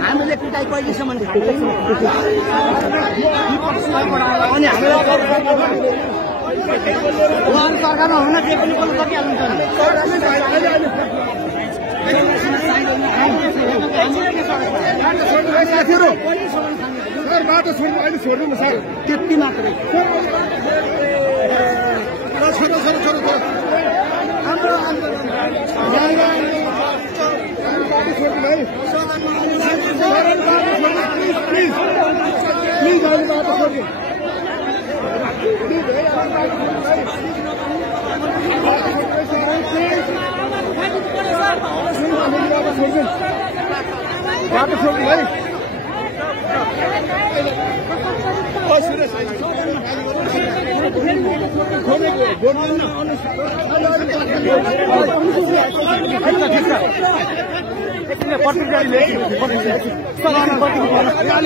हामीले पिटाइ कहिलेसम्म अनि उहाँहरू सरकारमा हुन जे पनि गरिहाल्नुहुन्छ नि त्यति मात्रै हाम्रो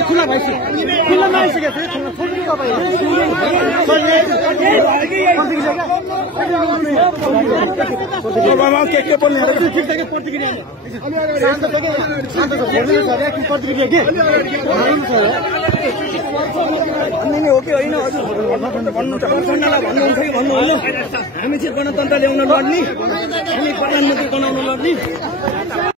खुला भइसक्यो खुला नआइसकेको हो कि होइन हजुर भन्नुहुन्छ हामी चाहिँ गणतन्त्र ल्याउन लड्ने हामी प्रधानमन्त्री बनाउन लड्ने